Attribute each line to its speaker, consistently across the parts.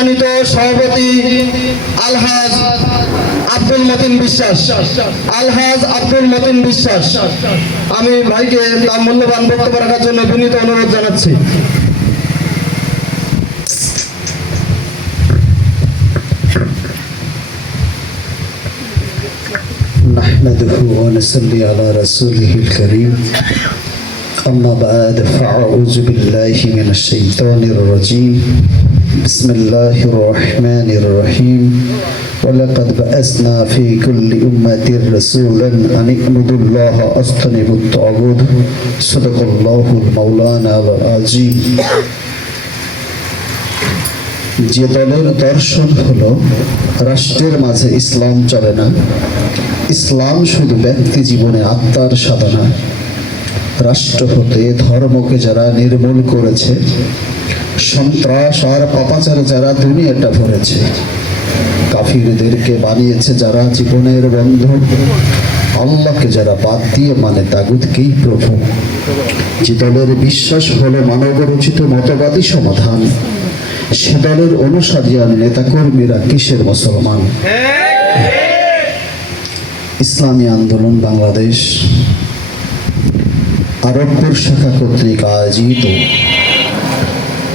Speaker 1: সম্মানিত সভাপতি আলহাজ আব্দুল মতিন বিশ্বাস আলহাজ আব্দুল মতিন বিশ্বাস আমি ভাইকে তার মূল্যবান বক্তব্য রাখার জন্য বিনীত অনুরোধ জানাচ্ছি
Speaker 2: نحمده ونصلي على رسوله الكريم أما بعد فأعوذ بالله من الشيطان الرجيم بسم الله الرحمن الرحيم ولقد بأسنا في كل أمة رسولا أن اعبدوا الله واجتنبوا الطاغوت صدق الله المولانا العظيم যে দলের দর্শন হলো রাষ্ট্রের মাঝে ইসলাম চলে না ইসলাম শুধু ব্যক্তি জীবনে আত্মার সাধনা রাষ্ট্র হতে ধর্মকে যারা নির্মূল করেছে সন্ত্রাস আর পাপাচারে যারা দুনিয়াটা ভরেছে, কাফিরদেরকে বানিয়েছে যারা জীবনের বন্ধু। আল্লাহকে যারা বাদ দিয়ে মানে তাগুদকেই প্রভু। যে দলের বিশ্বাস হলো মানবরচিত মতবাদী সমাধান, সে দলের অনুসারী আর নেতাকর্মীরা কিসের মুসলমান? ইসলামী আন্দোলন বাংলাদেশ, আরবপুর শাখা কর্তৃক আয়োজিত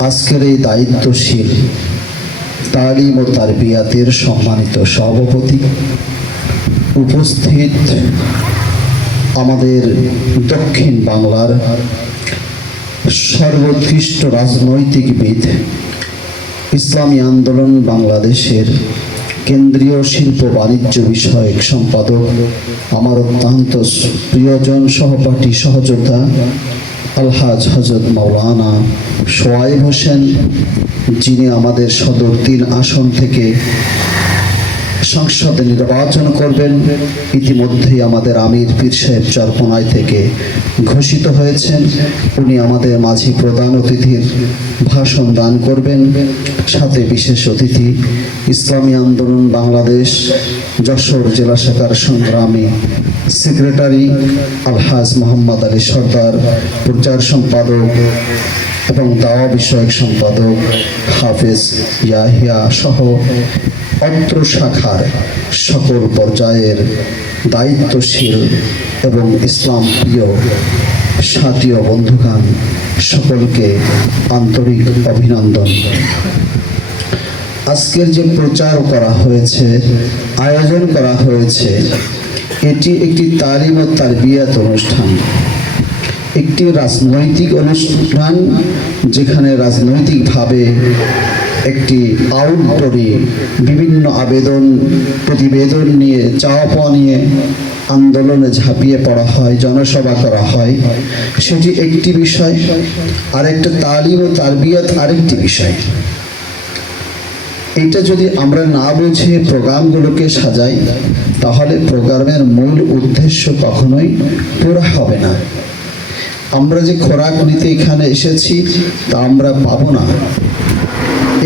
Speaker 2: আজকের এই দায়িত্বশীল তালিম ও তারবিয়াতের সম্মানিত সভাপতি উপস্থিত আমাদের দক্ষিণ বাংলার সর্বোৎকৃষ্ট রাজনৈতিকবিদ, ইসলামী আন্দোলন বাংলাদেশের কেন্দ্রীয় শিল্প বাণিজ্য বিষয়ক সম্পাদক, আমার অত্যন্ত প্রিয়জন সহপাঠী সহযোদ্ধা আলহাজ হজরত মাওলানা সোয়াইব হোসেন, যিনি আমাদের সদর তিন আসন থেকে সংসদে নির্বাচন করবেন, ইতিমধ্যেই আমাদের আমির পীর সাহেব চরপনায় থেকে ঘোষিত হয়েছেন। উনি আমাদের মাঝি প্রধান অতিথির ভাষণ দান করবেন। সাথে বিশেষ অতিথি, ইসলামী আন্দোলন বাংলাদেশ, যশোর জেলা শাখার সংগ্রামী সেক্রেটারি আলহাজ মোহাম্মদ আলী সর্দার, প্রচার সম্পাদক এবং দাওয়া বিষয়ক সম্পাদক হাফেজ ইয়াহিয়া সহ অত্র শাখার সকল পর্যায়ের দায়িত্বশীল এবং ইসলাম প্রিয় সাথীয় বন্ধুগান সকলকে আন্তরিক অভিনন্দন। আজকের যে প্রচার করা হয়েছে, আয়োজন করা হয়েছে এটি একটি তালিম ও তারবিয়াত অনুষ্ঠান। একটি রাজনৈতিক অনুষ্ঠান যেখানে রাজনৈতিকভাবে একটি আউটডোরে বিভিন্ন আবেদন, প্রতিবেদন নিয়ে চাওয়া পাওয়া নিয়ে আন্দোলনে ঝাঁপিয়ে পড়া হয়, জনসভা করা হয়। সেটি একটি বিষয়, আরেকটা তালিম ও তারবিয়াত আরেকটি বিষয়। এটা যদি আমরা না বুঝে প্রোগ্রামগুলোকে সাজাই, তাহলে প্রোগ্রামের মূল উদ্দেশ্য কখনোই পুরা হবে না। আমরা যে খোরাক নিতে এখানে এসেছি, তা আমরা পাবো না।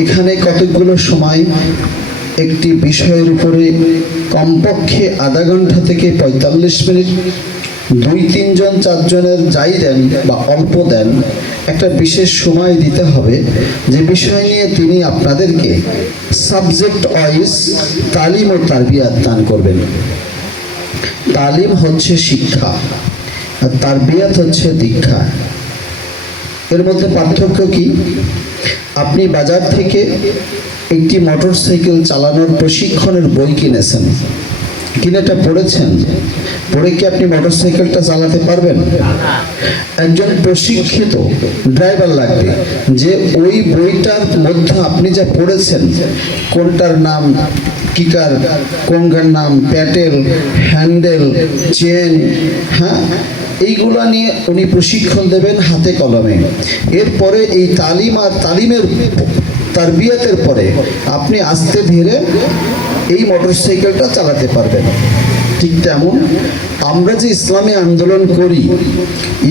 Speaker 2: এখানে কতগুলো সময় একটি বিষয়ের উপরে কমপক্ষে আধা ঘণ্টা থেকে পঁয়তাল্লিশ মিনিট দুই, তিনজন, চারজনের যাই দেন বা অল্প দেন, একটা বিশেষ সময় দিতে হবে। যে বিষয় নিয়ে তিনি আপনাদেরকে সাবজেক্ট ওয়াইজ তালিম ও তারবিয়াত দান করবেন। তালিম হচ্ছে শিক্ষা, আর তারবিয়াত হচ্ছে দীক্ষা। এর মধ্যে পার্থক্য কি? আপনি বাজার থেকে একটি মোটর সাইকেল চালানোর প্রশিক্ষণের বই কিনেছেন। কিনেটা পড়েছেন। পড়ে কি আপনি মোটর সাইকেলটা চালাতে পারবেন? একজন প্রশিক্ষিত ড্রাইভার লাগবে যে ওই বইটার মধ্যে আপনি যা পড়েছেন, কোনটার নাম, কিকার কোনটার নাম, প্যাটেল, হ্যান্ডেল, চেন হ্যাঁ? এইগুলা নিয়ে উনি প্রশিক্ষণ দেবেন হাতে কলমে। এরপরে এই তালিম আর তালিমের তারবিয়াতের পরে আপনি আস্তে ধীরে এই মোটরসাইকেলটা চালাতে পারবেন। ঠিক তেমন আমরা যে ইসলামী আন্দোলন করি,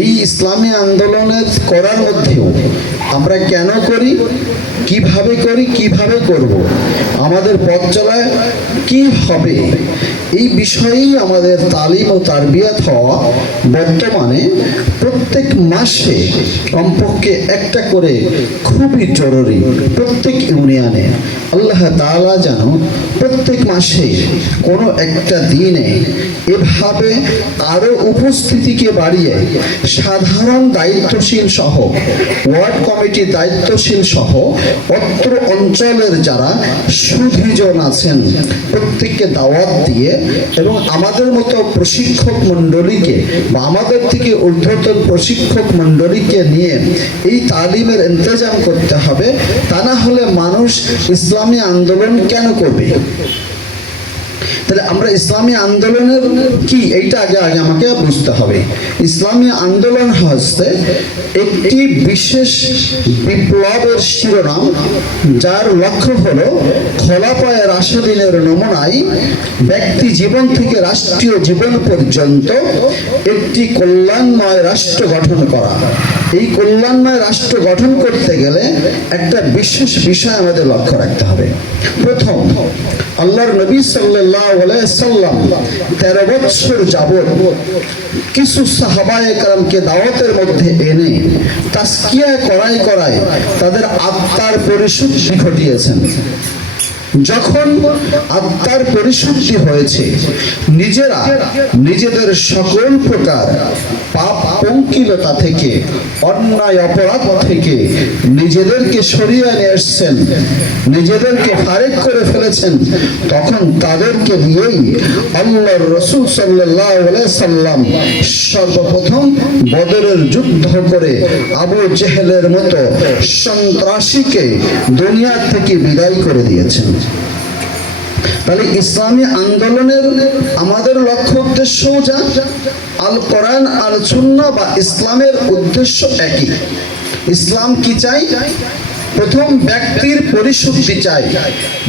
Speaker 2: এই ইসলামী আন্দোলনের করার মধ্যেও আমরা কেন করি? কীভাবে করি? কীভাবে করব? আমাদের পথ চলায় কি হবে? এই বিষয়েই আমাদের তালিম ও তারবিয়াত হওয়া বর্তমানে প্রত্যেক মাসে কমপক্ষে একটা করে খুবই জরুরি প্রত্যেক ইউনিয়নে। আল্লাহ তাআলা যেন প্রত্যেক মাসে কোনো একটা দিনে এভাবে আরও উপস্থিতিকে বাড়িয়ে সাধারণ দায়িত্বশীল সহ, ওয়ার্ড কমিটি দায়িত্বশীল সহ, অত্র অঞ্চলের যারা সুধীজন আছেন, প্রত্যেককে দাওয়াত দিয়ে এবং আমাদের মতো প্রশিক্ষক মণ্ডলীকে বা আমাদের থেকে ঊর্ধ্বতন প্রশিক্ষক মণ্ডলীকে নিয়ে এই তালিমের ইন্তজাম করতে হবে, তা না হলে মানুষ ইসলামী আন্দোলন কেন করবে? তাহলে আমরা ইসলামী আন্দোলনের কি? এইটা আগে আগে আমাকে বুঝতে হবে। ইসলামী আন্দোলন হচ্ছে একটি বিশেষ বিপ্লবের শিরোনাম, যার লক্ষ্য হলো খোলাপায় রাশদিনের নমুনায় ব্যক্তি জীবন থেকে রাষ্ট্রীয় জীবন পর্যন্ত একটি কল্যাণময় রাষ্ট্র গঠন করা। এই কল্যাণময় রাষ্ট্র গঠন করতে গেলে একটা বিশেষ বিষয় আমাদের লক্ষ্য রাখতে হবে। প্রথম আল্লাহর নবী সাল্লাম তেরো বছর যাবৎ কিছু সাহাবায় কালামকে দাওয়াতের মধ্যে এনে তাস্কিয়া করাই করায় তাদের আত্মার পরিশুদ্ধি ঘটিয়েছেন। যখন আত্মার পরিশুদ্ধি হয়েছে, নিজেরা নিজেদের সকল প্রকার পাপ পঙ্কিলতা থেকে, অন্যায় অপরাধ থেকে নিজেদেরকে সরিয়ে নিয়ে এসছেন, নিজেদেরকে ফারেক করে ফেলেছেন, তখন তাদেরকে নিয়েই আল্লাহর রসুল সাল্লাহ সাল্লাম সর্বপ্রথম বদরের যুদ্ধ করে আবু জেহেলের মতো সন্ত্রাসীকে দুনিয়া থেকে বিদায় করে দিয়েছেন। তাহলে ইসলামী আন্দোলনের আমাদের লক্ষ্য উদ্দেশ্য যা আল কোরআন, আল সুন্না বা ইসলামের উদ্দেশ্য একই। ইসলাম কি চাই? প্রথম ব্যক্তির পরিশুদ্ধি চাই,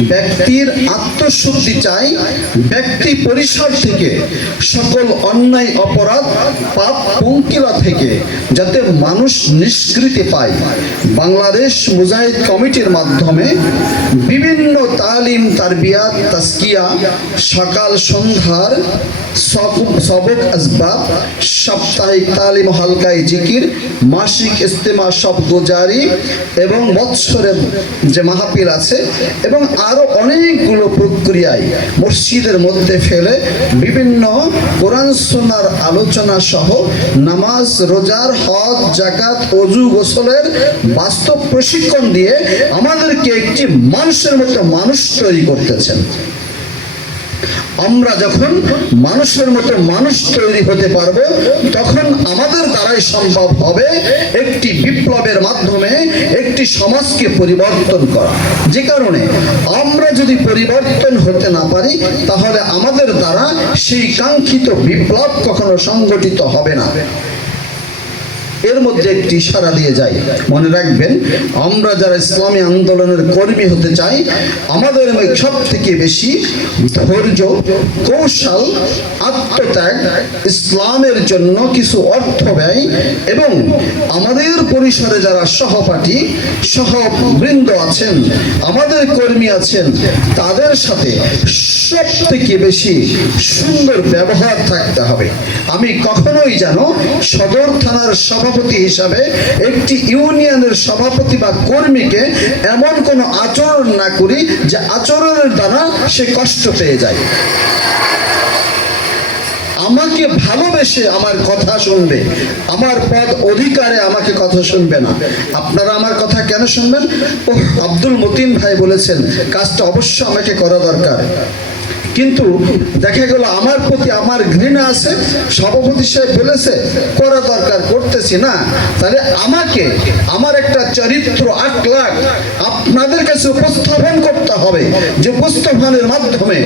Speaker 2: ব্যক্তির আত্মশুদ্ধি চাই, ব্যক্তি পরিসর থেকে, সকল অন্যায়, অপরাধ, পাপ পঙ্কিলা থেকে, যাতে মানুষ নিষ্কৃতি পায়। বাংলাদেশ মুজাহিদ কমিটির মাধ্যমে বিভিন্ন তালিম, তারবিয়াত তাস্কিয়া সকাল সন্ধ্যার সব- সবক আসবাব, সাপ্তাহিক তালিম, হালকায় জিকির, মাসিক ইস্তেমা শব্দ জারি এবং বৎসরের যে মাহাপিল আছে এবং আরও অনেকগুলো প্রক্রিয়ায় মসজিদের মধ্যে ফেলে বিভিন্ন কোরআন সোনার আলোচনা সহ নামাজ, রোজার হজ জাকাত অজু, গোসলের বাস্তব প্রশিক্ষণ দিয়ে আমাদেরকে একটি মানুষের মতো মানুষ তৈরি করতেছেন। আমরা যখন মানুষের মতো মানুষ তৈরি হতে পারব, তখন আমাদের দ্বারাই সম্ভব হবে একটি বিপ্লবের মাধ্যমে একটি সমাজকে পরিবর্তন করা। যে কারণে আমরা যদি পরিবর্তন হতে না পারি, তাহলে আমাদের দ্বারা সেই কাঙ্ক্ষিত বিপ্লব কখনো সংগঠিত হবে না। এর মধ্যে একটি ইশারা দিয়ে যাই। মনে রাখবেন, আমরা যারা ইসলামী আন্দোলনের কর্মী হতে চাই, আমাদের সব থেকে বেশি ধৈর্য, কৌশল, আত্মত্যাগ, ইসলামের জন্য কিছু অর্থ ব্যয় এবং আমাদের পরিসরে যারা সহপাঠী, সহবৃন্দ আছেন, আমাদের কর্মী আছেন, তাদের সাথে সব থেকে বেশি সুন্দর ব্যবহার থাকতে হবে। আমি কখনোই যেন সদর থানার সভাপতি হিসাবে একটি ইউনিয়নের সভাপতি বা কর্মীকে এমন কোনো আচরণ না করি যে আচরণের দ্বারা সে কষ্ট পেয়ে যায়। আমাকে ভালোবেসে আমার কথা শুনবে, আমার পদ অধিকারে আমাকে কথা শুনবে না। আপনারা আমার কথা কেন শুনবেন? ও আব্দুল মতিন ভাই বলেছেন, কাজটা অবশ্য আমাকে করা দরকার। কিন্তু দেখা গেল আমার প্রতি আমার ঘৃণা আছে, সভাপতি সাহেব বলেছে, করা দরকার, করতেছি না। তাহলে আমাকে, আমার একটা চরিত্র আট লাখ আপনাদের কাছে উপস্থাপন করতে হবে, যে উপস্থাপনের মাধ্যমে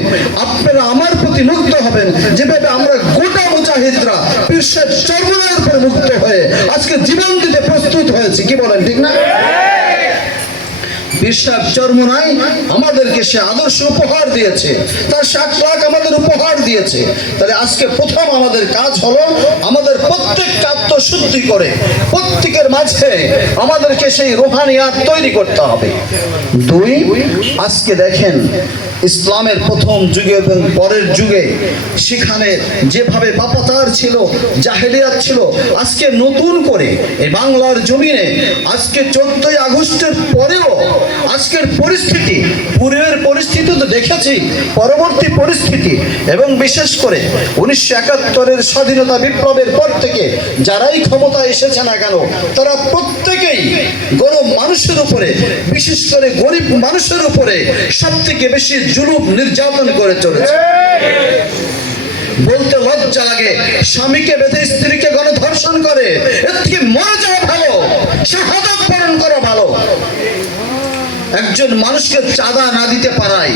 Speaker 2: আপনারা আমার প্রতি মুক্ত হবেন। যেভাবে আমরা গোটা মুজাহিদরা বিশ্বের চর্মনের মুক্ত হয়ে আজকে জীবন দিতে প্রস্তুত হয়েছে, কি বলেন, ঠিক না? পীর সাহেব চরমোনাই আমাদেরকে সে আদর্শ উপহার দিয়েছে। তার লাখ আমাদের উপহার দিয়েছে। তাহলে আজকে প্রথম আমাদের কাজ হলো আমাদের প্রত্যেকটা আত্মশুদ্ধি করে, প্রত্যেকের মাঝে আমাদেরকে সেই রোহানিয়াত তৈরি করতে হবে। দুই, আজকে দেখেন ইসলামের প্রথম যুগে এবং পরের যুগে সেখানে যেভাবে বাপাতার ছিল, জাহেলিয়াত ছিল, আজকে নতুন করে এই বাংলার জমিনে আজকে চোদ্দই আগস্টের পরেও আজকের পরিস্থিতি, পূর্বের পরিস্থিতি তো দেখেছি, পরবর্তী পরিস্থিতি, এবং বিশেষ করে উনিশশো একাত্তরের স্বাধীনতা বিপ্লবের পর থেকে যারাই ক্ষমতা এসেছে না কেন, তারা প্রত্যেকেই গরিব মানুষের উপরে, বিশেষ করে গরিব মানুষের উপরে সব থেকে বেশি জুলুম নির্যাতন করে চলেছে। বলতে লজ্জা লাগে, স্বামীকে বেঁধে স্ত্রীকে গণধর্ষণ করে একজন মানুষকে চাঁদা না দিতে পারায়।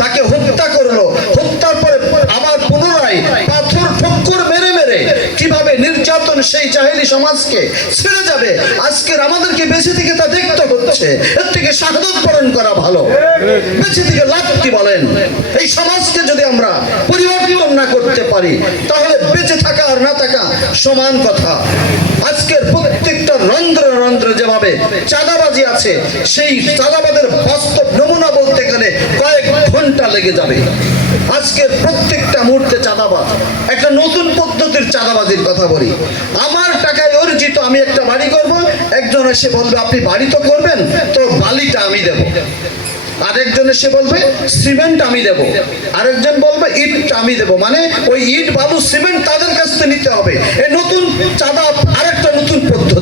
Speaker 2: তাকে হত্যা করল। হত্যার পরে আবার পুনরায় পাথর ঠক্কর মেরে মেরে কীভাবে নির্যাতন সেই জাহেলি সমাজকে ছেড়ে যাবে? আজকের আমাদেরকে বেঁচে থেকে তা দেখতে হচ্ছে। এর থেকে পালন করা ভালো। বেঁচে থেকে লাভ কি বলেন? এই সমাজকে যদি আমরা পরিবর্তন না করতে পারি, তাহলে বেঁচে থাকা আর না থাকা সমান কথা। আজকের প্রত্যেকটা রন্ধ্রে রন্ধ্রে যেভাবে চাঁদাবাজি আছে, সেই চাঁদাবাদের বাস্তব নমুনা বলতে গেলে কয়েক ঘণ্টা লেগে যাবে। আজকের প্রত্যেকটা মুহূর্তে চাঁদাবাজ। একটা নতুন পদ্ধতির চাঁদাবাজির কথা বলি। আমার টাকায় অর্জিত আমি একটা বাড়ি করব, একজন এসে বলবে, আপনি বাড়ি তো করবেন, তো বালিটা আমি দেবো। আরেকজন এসে বলবে, সিমেন্ট আমি দেব। আরেকজন বলবে ইট আমি দেব। মানে ওই ইট বালু সিমেন্ট তাদের কাছ থেকে নিতে হবে। এ নতুন চাঁদা, আরেকটা নতুন পদ্ধতি।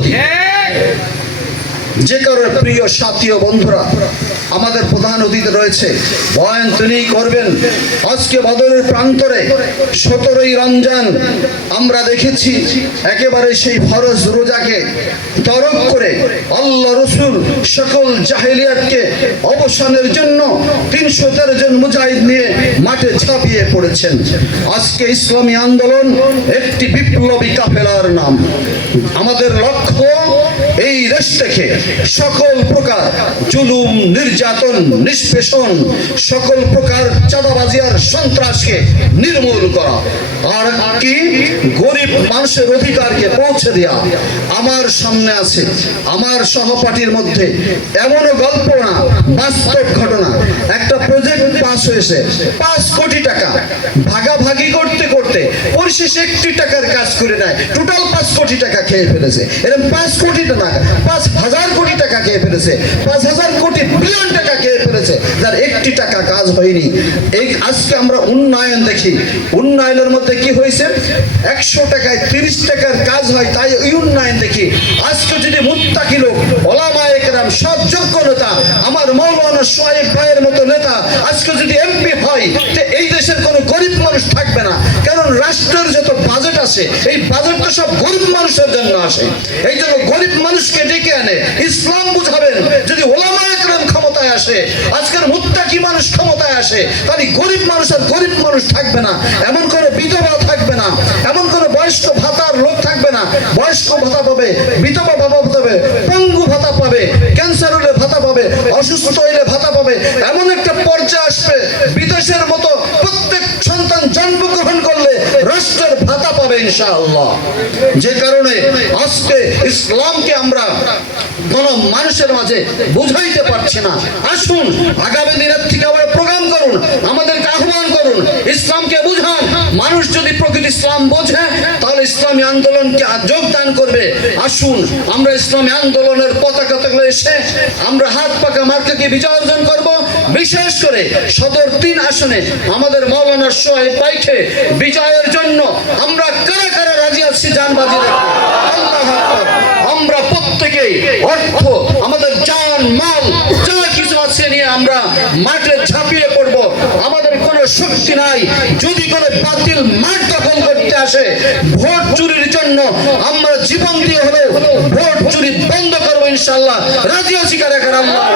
Speaker 2: যে কারণে প্রিয় সাথী ও বন্ধুরা, আমাদের প্রধান অতিথি রয়েছে। বয়ান তিনি করবেন। আজকে বদলের প্রান্তরে সতেরোই রমজান আমরা দেখেছি, একেবারে সেই ফরজ রোজাকে তরক করে আল্লাহ রসুল সকল জাহেলিয়াতকে অবসানের জন্য তিনশো তেরো জন মুজাহিদ নিয়ে মাঠে ঝাঁপিয়ে পড়েছেন। আজকে ইসলামী আন্দোলন একটি বিপ্লবী কাফেলার নাম। আমাদের লক্ষ্য এই দেশ থেকে সকল প্রকার জুলুম, নির্যাতন, নিষ্পেষণ, সকল প্রকার চাঁদাবাজি আর সন্ত্রাসকে নির্মূল করা। আর কি? গরিব মানুষের অধিকারকে পৌঁছে দেওয়া আমার সামনে আছে আমার সহপাঠীর মধ্যে এমনও গল্প না, বাস্তব ঘটনা। একটা প্রজেক্ট পাস হয়েছে, পাঁচ কোটি টাকা। ভাগাভাগি করতে একটি টাকার কাজ করে টোটাল পাঁচ কোটি টাকা খেয়ে ফেলেছে। এরকম পাঁচ কোটি টাকা পাঁচ হাজার কোটি টাকা খেয়ে ফেলেছে। পাঁচ হাজার কোটি বিলিয়ন টাকা খেয়ে ফেলেছে। যার একটি টাকা কাজ হয়নি। এই আজকে আমরা উন্নয়ন দেখি। উন্নয়নের মধ্যে কি হয়েছে? একশো টাকায় তিরিশ টাকার কাজ হয়, তাই এই উন্নয়ন আছে এই বাজেট তো সব গরিব মানুষের জন্য আসে। এই জন্য গরিব মানুষকে ডেকে আনে। ইসলাম বুঝাবেন, যদি ওলামা ক্ষমতায় আসে, আজকের মুত্তাকি মানুষ ক্ষমতায় আসে, তাহলে গরিব মানুষ আর গরিব মানুষ থাকবে না। এমন কোনো বিধবা থাকবে না। এমন কোনো বয়স্ক ভাতার লোক থাকবে না। বয়স্ক ভাতা পাবে, বিধবা ভাতা পাবে, পঙ্গু ভাতা পাবে, ক্যান্সার হলে ভাতা পাবে, অসুস্থ হইলে ভাতা পাবে। এমন একটা পর্যায়ে আসবে, বিদেশের মতো প্রত্যেক সন্তান জন্মগ্রহণ করলে রাষ্ট্রের ইনশাআল্লাহ। যে কারণে আজকে ইসলামকে আমরা কোন মানুষের মাঝে বুঝাইতে পারছি না। আসুন, আগামী দিনের থেকে আমরা প্রোগ্রাম করুন, আমাদেরকে আহ্বান করুন, ইসলামকে বুঝান। মানুষ যদি প্রকৃত ইসলাম বোঝে, তাহলে ইসলামী আন্দোলনকে যোগদান করবে। আসুন, আমরা ইসলামী আন্দোলনের পতাকা থাকলে এসে আমরা হাত পাকা মার্কাকে বিজয় অর্জন করব। বিশেষ করে সদর তিন আসনে আমাদের মৌলানা সোহেব বাইকে বিজয়ের জন্য আমরা কারা কারা রাজি আছি জানবাজি বাজি আমরা প্রত্যেকেই অর্থ, আমাদের যান মাল, যা কিছু আছে নিয়ে আমরা মাঠে ঝাঁপিয়ে পড়ব। কোনো শক্তি নাই। যদি কোনো বাতিল মাঠ দখল করতে আসে, ভোট চুরির জন্য আমরা জীবন দিয়ে হলেও ভোট চুরি বন্ধ করব ইনশাল্লাহ রাজি আছি কারা কারা আল্লাহ?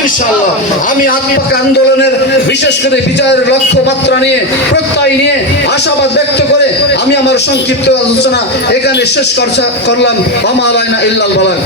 Speaker 2: ইনশাল্লাহ আমি আত্মক আন্দোলনের বিশেষ করে বিচারের লক্ষ্য মাত্রা নিয়ে, প্রত্যয় নিয়ে আশাবাদ ব্যক্ত করে আমি আমার সংক্ষিপ্ত আলোচনা এখানে শেষ করছা করলাম। আমা আলাইনা ইল্লাল বালাগ